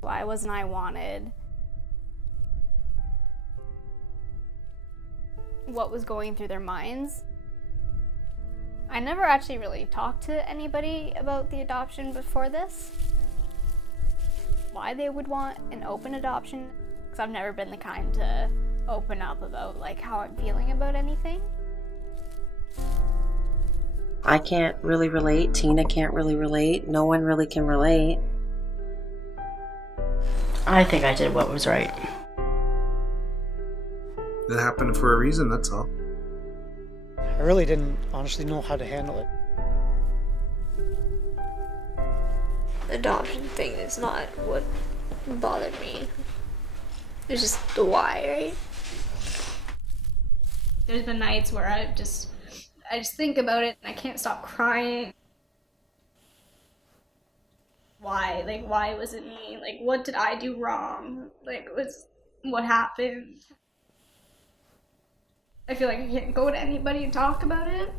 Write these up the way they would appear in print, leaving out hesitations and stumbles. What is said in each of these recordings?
Why wasn't I wanted? What was going through their minds? I never actually really talked to anybody about the adoption before this. Why they would want an open adoption, because I've never been the kind to open up about like how I'm feeling about anything. I can't really relate. Tina can't really relate. No one really can relate. I think I did what was right. It happened for a reason, that's all. I really didn't honestly know how to handle it. The adoption thing is not what bothered me. It's just the why, right? There's been nights where I just think about it and I can't stop crying. Why? Like, why was it me? Like, what did I do wrong? Like, what happened? I feel like I can't go to anybody and talk about it.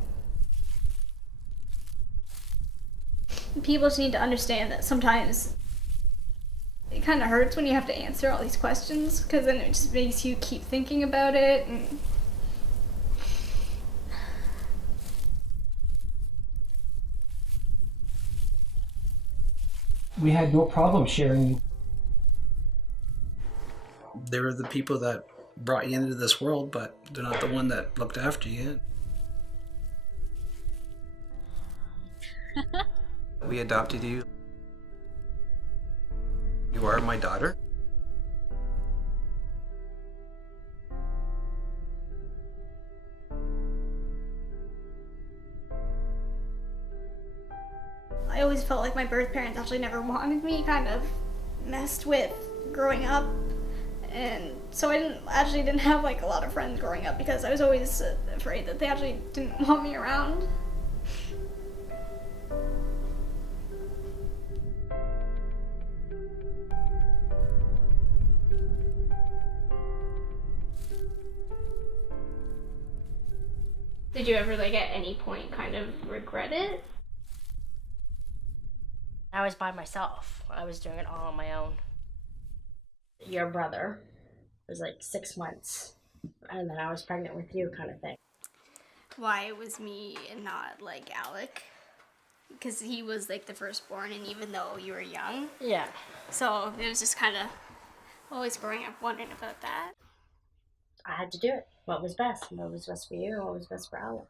People just need to understand that sometimes it kind of hurts when you have to answer all these questions, because then it just makes you keep thinking about it. And we had no problem sharing. They were the people that brought you into this world, but they're not the one that looked after you. We adopted you. You are my daughter. I always felt like my birth parents actually never wanted me, kind of messed with growing up. And so I didn't have like a lot of friends growing up because I was always afraid that they actually didn't want me around. Did you ever like at any point kind of regret it? I was by myself. I was doing it all on my own. Your brother was like 6 months, and then I was pregnant with you, kind of thing. Why it was me and not like Alec? Because he was like the firstborn, and even though you were young. Yeah. So it was just kind of always growing up wondering about that. I had to do it. What was best? What was best for you? And what was best for Alec?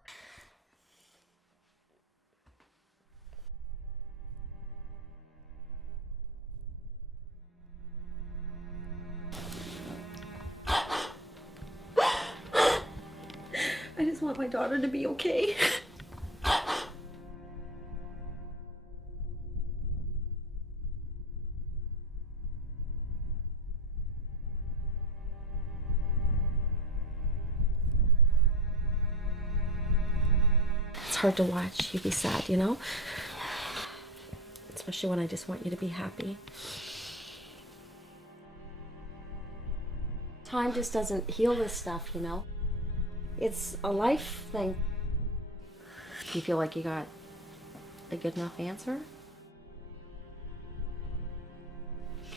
I just want my daughter to be okay. It's hard to watch you be sad, you know? Especially when I just want you to be happy. Time just doesn't heal this stuff, you know? It's a life thing. Do you feel like you got a good enough answer?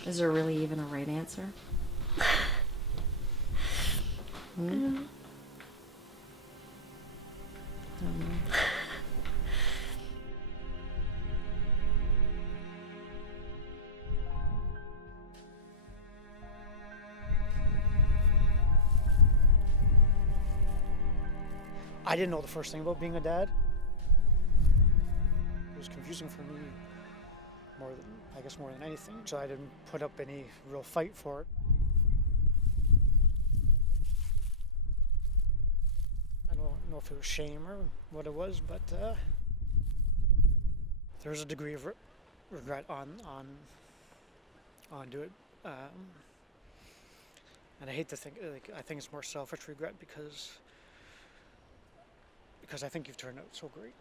Is there really even a right answer? I don't know. I didn't know the first thing about being a dad. It was confusing for me more than anything, so I didn't put up any real fight for it. I don't know if it was shame or what it was, but there's a degree of regret on to it. And I hate to think, I think it's more selfish regret because I think you've turned out so great,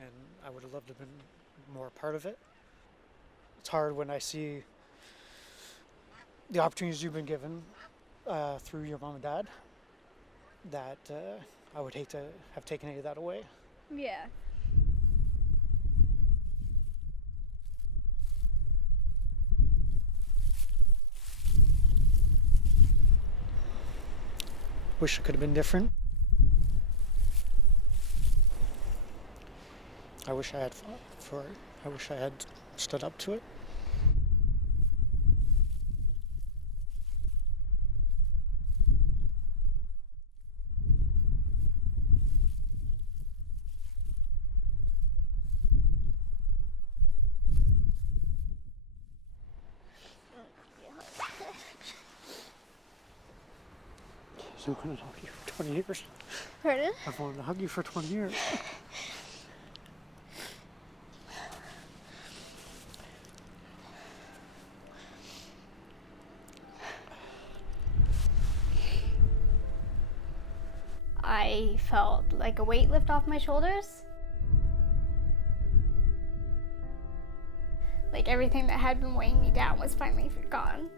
and I would have loved to have been more a part of it. It's hard when I see the opportunities you've been given through your mom and dad, that I would hate to have taken any of that away. Yeah. wish it could have been different. I wish I had fought for it. I wish I had stood up to it. So I'm going to hug you for 20 years. Pardon? I've wanted to hug you for 20 years. I felt like a weight lift off my shoulders. Like everything that had been weighing me down was finally gone.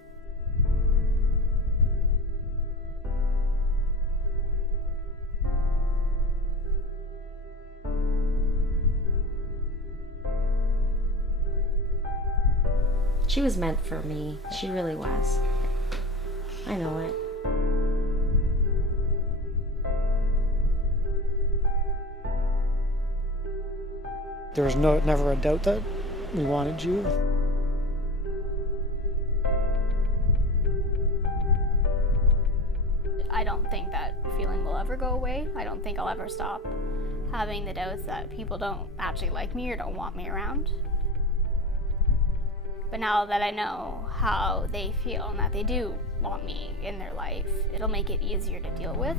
She was meant for me. She really was. I know it. There was never a doubt that we wanted you. I don't think that feeling will ever go away. I don't think I'll ever stop having the doubts that people don't actually like me or don't want me around. But now that I know how they feel and that they do want me in their life, it'll make it easier to deal with.